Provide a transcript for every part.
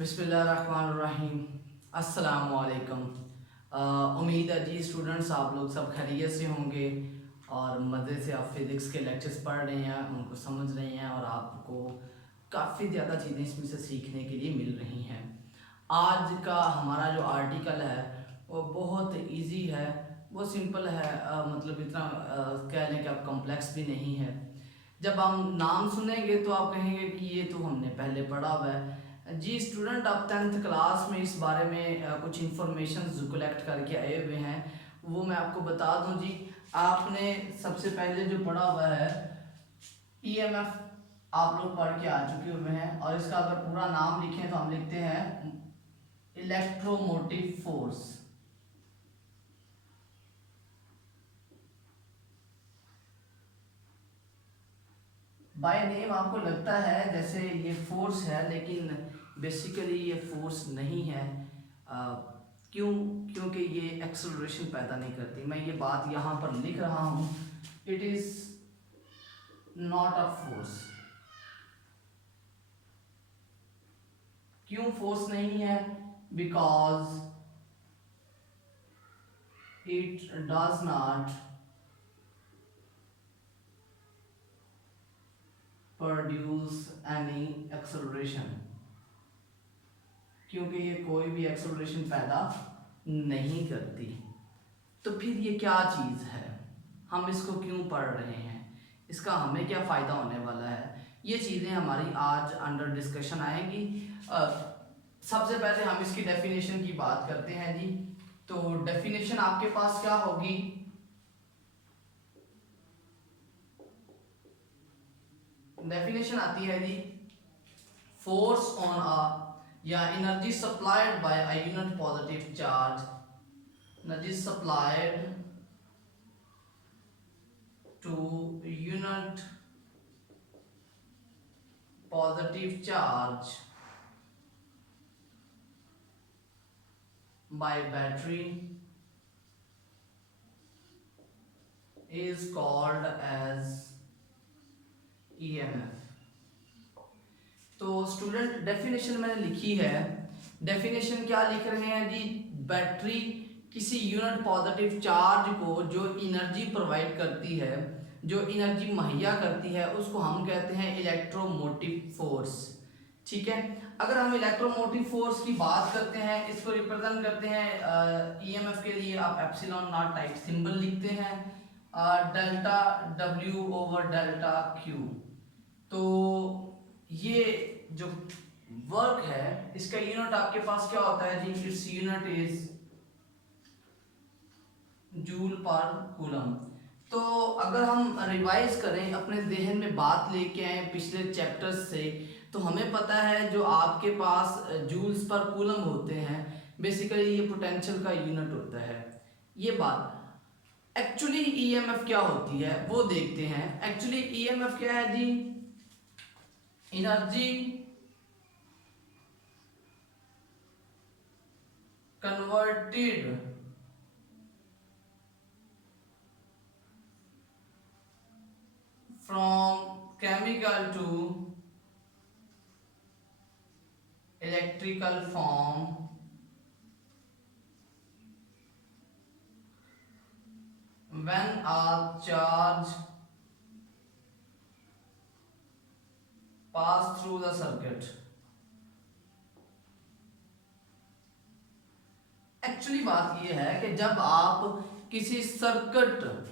बिस्मिल्लाहिर्रहमानिर्रहीम। अस्सलामुअलैकुम। उम्मीद है जी स्टूडेंट्स आप लोग सब खैरियत से होंगे और मज़े से आप फिज़िक्स के लेक्चर्स पढ़ रहे हैं, उनको समझ रहे हैं और आपको काफ़ी ज़्यादा चीज़ें इसमें से सीखने के लिए मिल रही हैं। आज का हमारा जो आर्टिकल है वो बहुत इजी है, वो सिंपल है, मतलब इतना कह लें कि अब कॉम्प्लेक्स भी नहीं है। जब हम नाम सुनेंगे तो आप कहेंगे कि ये तो हमने पहले पढ़ा हुआ है। जी स्टूडेंट, आप 10th क्लास में इस बारे में कुछ इंफॉर्मेशन जो कलेक्ट करके आए हुए हैं वो मैं आपको बता दूं। जी आपने सबसे पहले जो पढ़ा हुआ है ईएमएफ आप लोग पढ़ के आ चुके हुए हैं, और इसका अगर पूरा नाम लिखें तो हम लिखते हैं इलेक्ट्रोमोटिव फोर्स। बाय नेम आपको लगता है जैसे ये फोर्स है, लेकिन बेसिकली ये फोर्स नहीं है। क्यों? क्योंकि ये एक्सेलरेशन पैदा नहीं करती। मैं ये बात यहाँ पर लिख रहा हूँ, it is not a force. क्यों फोर्स नहीं है? Because it does not produce any acceleration. क्योंकि ये कोई भी एक्सेलरेशन पैदा नहीं करती। तो फिर ये क्या चीज़ है? हम इसको क्यों पढ़ रहे हैं? इसका हमें क्या फ़ायदा होने वाला है? ये चीज़ें हमारी आज अंडर डिस्कशन आएंगी। सबसे पहले हम इसकी डेफिनेशन की बात करते हैं जी। तो डेफिनेशन आपके पास क्या होगी? डेफिनेशन आती है जी, फोर्स ऑन अ या energy supplied by a unit positive charge, energy supplied to unit positive charge by battery is called as EMF। तो स्टूडेंट डेफिनेशन मैंने लिखी है। डेफिनेशन क्या लिख रहे हैं जी? बैटरी किसी यूनिट पॉजिटिव चार्ज को जो एनर्जी प्रोवाइड करती है, जो एनर्जी मुहैया करती है, उसको हम कहते हैं इलेक्ट्रोमोटिव फोर्स। ठीक है। अगर हम इलेक्ट्रोमोटिव फोर्स की बात करते हैं, इसको रिप्रेजेंट करते हैं ईएमएफ के लिए आप एप्सिलॉन नॉट टाइप सिंबल लिखते हैं, delta W over delta Q. तो ये जो वर्क है इसका यूनिट आपके पास क्या होता है जी? It's unit is joule per coulomb. तो अगर हम रिवाइज करें, अपने जहन में बात लेके आए पिछले चैप्टर्स से, तो हमें पता है जो आपके पास जूल्स पर कूलम होते हैं, बेसिकली ये पोटेंशियल का यूनिट होता है। ये बात एक्चुअली ईएमएफ क्या होती है वो देखते हैं। एक्चुअली ईएमएफ क्या है जी? Energy converted from chemical to electrical form when a charge pass through the circuit। Actually बात यह है कि जब आप किसी सर्किट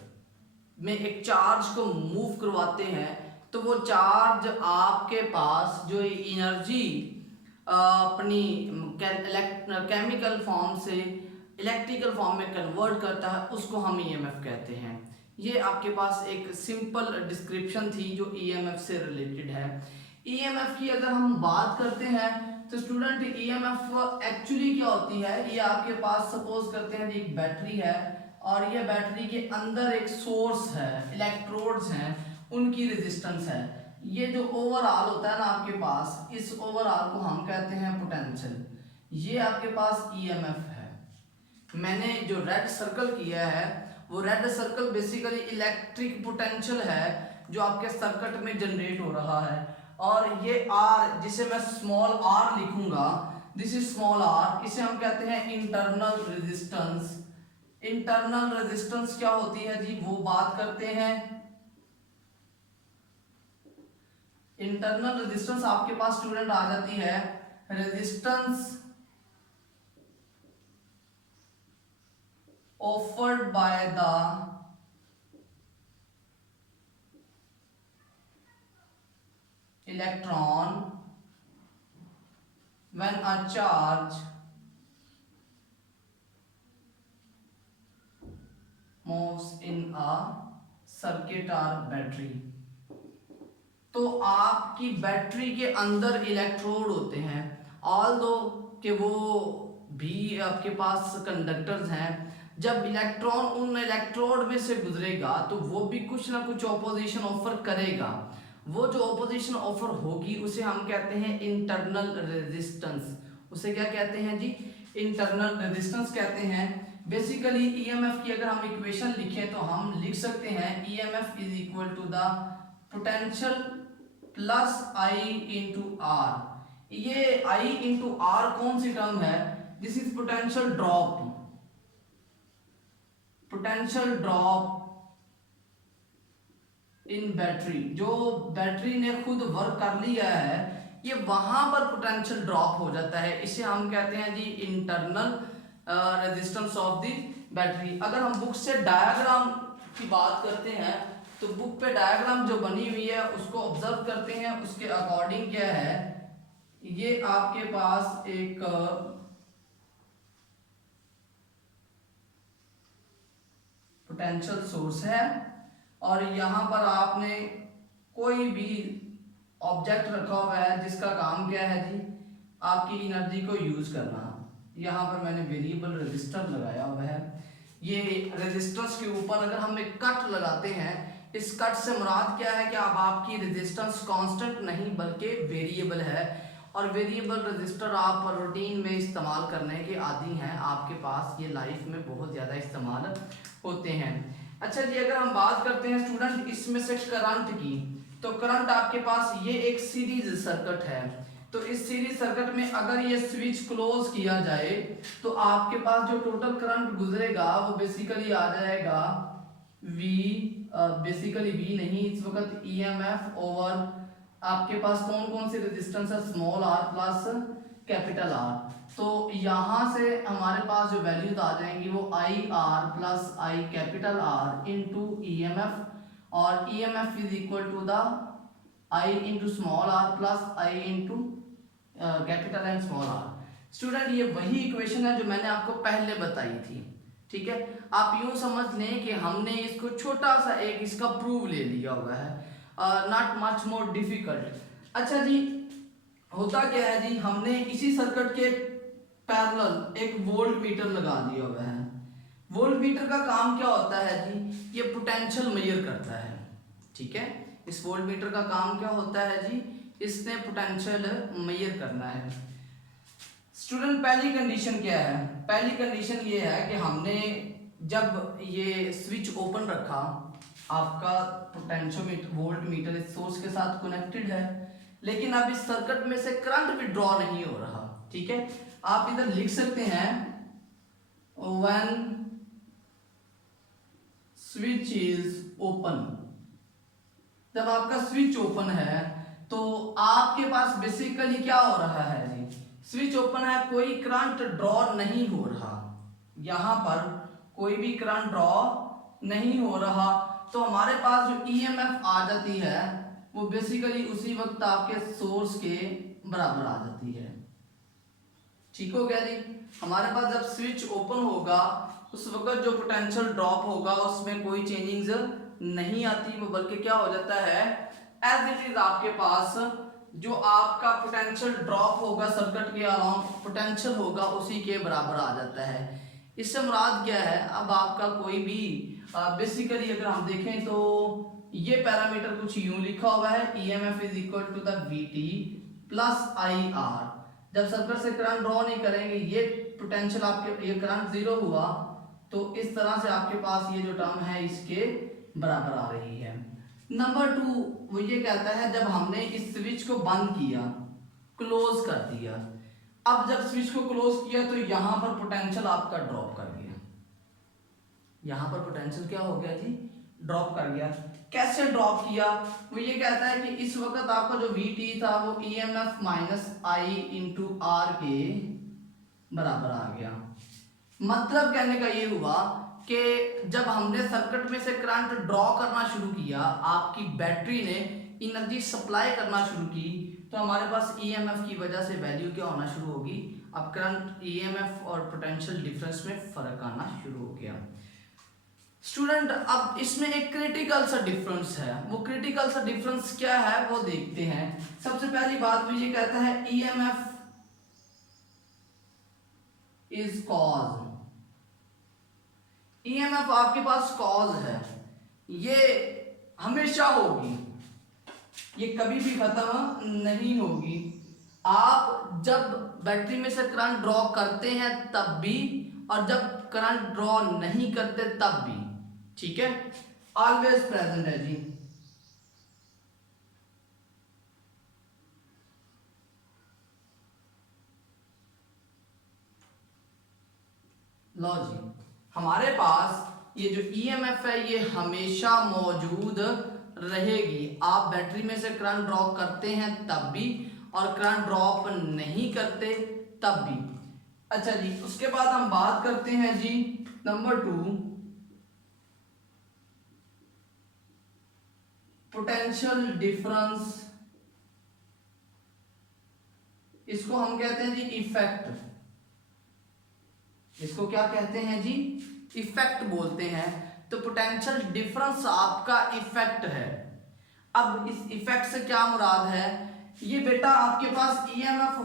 में एक चार्ज को मूव करवाते हैं तो वो चार्ज आपके पास जो एनर्जी अपनी केमिकल फॉर्म से इलेक्ट्रिकल फॉर्म में कन्वर्ट करता है, उसको हम ईएमएफ कहते हैं। ये आपके पास एक सिंपल डिस्क्रिप्शन थी जो ईएमएफ से रिलेटेड है। ईएमएफ की अगर हम बात करते हैं तो स्टूडेंट ईएमएफ एक्चुअली क्या होती है? ये आपके पास सपोज करते हैं एक बैटरी है और ये बैटरी के अंदर एक सोर्स है, इलेक्ट्रोड्स हैं, उनकी रेजिस्टेंस है। ये जो ओवरऑल होता है ना आपके पास, इस ओवरऑल को हम कहते हैं पोटेंशियल। ये आपके पास ईएमएफ है। मैंने जो रेड सर्कल किया है वो red circle basically electric potential है जो आपके सर्किट में जनरेट हो रहा है, और ये आर जिसे मैं स्मॉल आर लिखूंगा, दिस इज स्मॉल आर, इसे हम कहते हैं इंटरनल रेजिस्टेंस। इंटरनल रेजिस्टेंस क्या होती है जी, वो बात करते हैं। इंटरनल रेजिस्टेंस आपके पास स्टूडेंट आ जाती है resistance offered by the electron when a charge moves in a circuit or battery। तो आपकी बैटरी के अंदर इलेक्ट्रोड होते हैं, ऑल्दो कि वो भी आपके पास कंडक्टर्स हैं। जब इलेक्ट्रॉन उन इलेक्ट्रोड में से गुजरेगा तो वो भी कुछ ना कुछ ऑपोजिशन ऑफर करेगा। वो जो ऑपोजिशन ऑफर होगी उसे हम कहते हैं इंटरनल रेजिस्टेंस। उसे क्या कहते हैं जी, इंटरनल रेजिस्टेंस कहते हैं। बेसिकली ईएमएफ की अगर हम इक्वेशन लिखें तो हम लिख सकते हैं EMF is equal to the potential plus I into R. ये आई इंटू आर कौन सी टर्म है, this is potential drop. Potential drop in battery, जो बैटरी ने खुद वर्क कर लिया है ये वहां पर पोटेंशियल ड्रॉप हो जाता है। इसे हम कहते हैं जी internal resistance of the battery. अगर हम बुक से डायग्राम की बात करते हैं तो बुक पे डायग्राम जो बनी हुई है उसको ऑब्जर्व करते हैं, उसके अकॉर्डिंग क्या है, ये आपके पास एक पोटेंशियल सोर्स है और यहाँ पर आपने कोई भी ऑब्जेक्ट रखा हुआ है जिसका काम क्या है जी, आपकी एनर्जी को यूज करना। यहाँ पर मैंने वेरिएबल रेजिस्टर लगाया हुआ है। ये रेजिस्टेंस के ऊपर अगर हम एक कट लगाते हैं, इस कट से मुराद क्या है कि अब आपकी रेजिस्टेंस कांस्टेंट नहीं बल्कि वेरिएबल है, और वेरिएबल रेजिस्टर आप रूटीन में इस्तेमाल करने के आदी हैं, आपके पास ये लाइफ में बहुत ज़्यादा इस्तेमाल होते हैं। अच्छा जी, अगर हम बात करते हैं स्टूडेंट इसमें से करंट की, तो करंट आपके पास ये एक सीरीज सर्किट है। तो इस सीरीज सर्किट में अगर ये स्विच क्लोज किया जाए तो आपके पास जो टोटल करंट गुजरेगा वो बेसिकली आ जाएगा V, बेसिकली V नहीं, इस वक्त EMF ओवर आपके पास कौन कौन सी रेजिस्टेंस है, small r plus capital R। तो यहाँ से हमारे पास जो वैल्यूज आ जाएंगी वो IR plus I capital R into EMF, और EMF is equal to the I into small r plus I into capital and small r। Student ये वही इक्वेशन है जो मैंने आपको पहले बताई थी, ठीक है। आप यूं समझ लें कि हमने इसको छोटा सा एक इसका प्रूव ले लिया हुआ है, नॉट मच मोर डिफिकल्ट। अच्छा जी, होता क्या है जी, हमने इसी सर्किट के पैरेलल एक वोल्ट मीटर लगा दिया हुआ है। वोल्ट मीटर का काम क्या होता है जी, ये पोटेंशियल मेजर करता है, ठीक है। इस वोल्ट मीटर का काम क्या होता है जी, इसने पोटेंशियल मेजर करना है। स्टूडेंट पहली कंडीशन क्या है, पहली कंडीशन ये है कि हमने जब ये स्विच ओपन रखा, आपका पोटेंशियोमीटर वोल्ट मीटर इस सोर्स के साथ कनेक्टेड है, लेकिन अब इस सर्किट में से करंट भी ड्रॉ नहीं हो रहा, ठीक है। आप इधर लिख सकते हैं व्हेन स्विच इज ओपन, जब आपका स्विच ओपन है तो आपके पास बेसिकली क्या हो रहा है जी, स्विच ओपन है, कोई करंट ड्रॉ नहीं हो रहा, यहां पर कोई भी करंट ड्रॉ नहीं हो रहा। तो हमारे पास जो ईएमएफ आ जाती है वो बेसिकली उसी वक्त आपके सोर्स के बराबर आ जाती है, ठीक हो गया जी। हमारे पास जब स्विच ओपन होगा उस वक्त जो पोटेंशियल ड्रॉप होगा उसमें कोई चेंजिंग्स नहीं आती, वो बल्कि क्या हो जाता है एज इट इज आपके पास जो आपका पोटेंशियल ड्रॉप होगा सर्किट के अलाउंग पोटेंशियल होगा उसी के बराबर आ जाता है। इससे मुराद क्या है, अब आपका कोई भी बेसिकली अगर हम देखें तो ये पैरामीटर कुछ यूं लिखा हुआ है, EMF is equal to the VT plus IR। जब सर्किट से करंट ड्रॉ नहीं करेंगे, ये पोटेंशियल आपके ये करंट जीरो हुआ तो इस तरह से आपके पास ये जो टर्म है इसके बराबर आ रही है। नंबर 2 वो ये कहता है जब हमने इस स्विच को बंद किया, क्लोज कर दिया, अब जब स्विच को क्लोज किया तो यहां पर पोटेंशियल आपका ड्रॉप कर गया, यहां पर पोटेंशियल क्या हो गया जी, ड्रॉप कर गया। कैसे ड्रॉप किया, वो ये कहता है कि इस वक्त आपका जो Vt था वो EMF minus I into R के बराबर आ गया। मतलब कहने का ये हुआ कि जब हमने सर्किट में से करंट ड्रॉ करना शुरू किया, आपकी बैटरी ने एनर्जी सप्लाई करना शुरू की, तो हमारे पास ईएमएफ की वजह से वैल्यू क्या होना शुरू होगी, अब करंट ईएमएफ और पोटेंशियल डिफरेंस में फर्क आना शुरू हो गया। स्टूडेंट अब इसमें एक क्रिटिकल सा डिफरेंस है, वो क्रिटिकल सा डिफरेंस क्या है वो देखते हैं। सबसे पहली बात वो ये कहता है ईएमएफ इज कॉज, ईएमएफ आपके पास कॉज है, ये हमेशा होगी, ये कभी भी खत्म नहीं होगी। आप जब बैटरी में से करंट ड्रॉ करते हैं तब भी, और जब करंट ड्रॉ नहीं करते तब भी, ठीक है, ऑलवेज प्रेजेंट है जी। लो जी, हमारे पास ये जो ईएमएफ है ये हमेशा मौजूद रहेगी। आप बैटरी में से करंट ड्रॉ करते हैं तब भी, और करंट ड्रॉप नहीं करते तब भी। अच्छा जी, उसके बाद हम बात करते हैं जी नंबर 2, पोटेंशियल डिफरेंस, इसको हम कहते हैं जी इफेक्ट, इसको क्या कहते हैं जी, इफेक्ट बोलते हैं। तो पोटेंशियल डिफरेंस आपका इफेक्ट है। अब इस इफेक्ट से क्या मुराद है, ये बेटा आपके पास ईएमएफ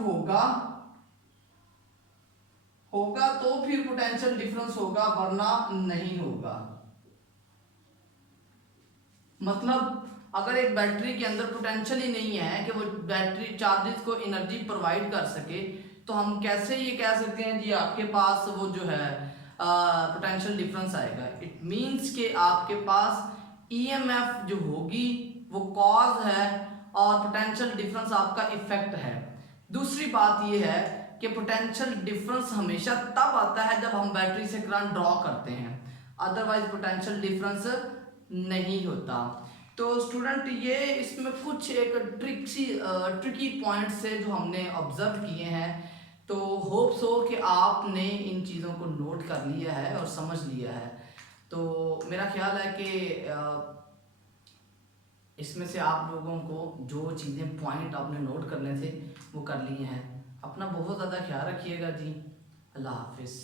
होगा तो फिर पोटेंशियल डिफरेंस होगा, वरना नहीं होगा। मतलब अगर एक बैटरी के अंदर पोटेंशियल ही नहीं है कि वो बैटरी चार्जेस को एनर्जी प्रोवाइड कर सके, तो हम कैसे ये कह सकते हैं जी आपके पास वो जो है पोटेंशियल डिफरेंस आएगा। इट मींस कि आपके पास ईएमएफ जो होगी वो कॉज है और पोटेंशियल डिफरेंस आपका इफेक्ट है। दूसरी बात ये है कि पोटेंशियल डिफरेंस हमेशा तब आता है जब हम बैटरी से करंट ड्रॉ करते हैं, अदरवाइज पोटेंशियल डिफरेंस नहीं होता। तो स्टूडेंट ये इसमें कुछ एक ट्रिकी पॉइंट्स है जो हमने ऑब्जर्व किए हैं। तो होप सो कि आपने इन चीज़ों को नोट कर लिया है और समझ लिया है। तो मेरा ख्याल है कि इसमें से आप लोगों को जो चीज़ें पॉइंट आपने नोट करने थे वो कर लिए हैं। अपना बहुत ज़्यादा ख्याल रखिएगा जी। अल्लाह हाफिज़।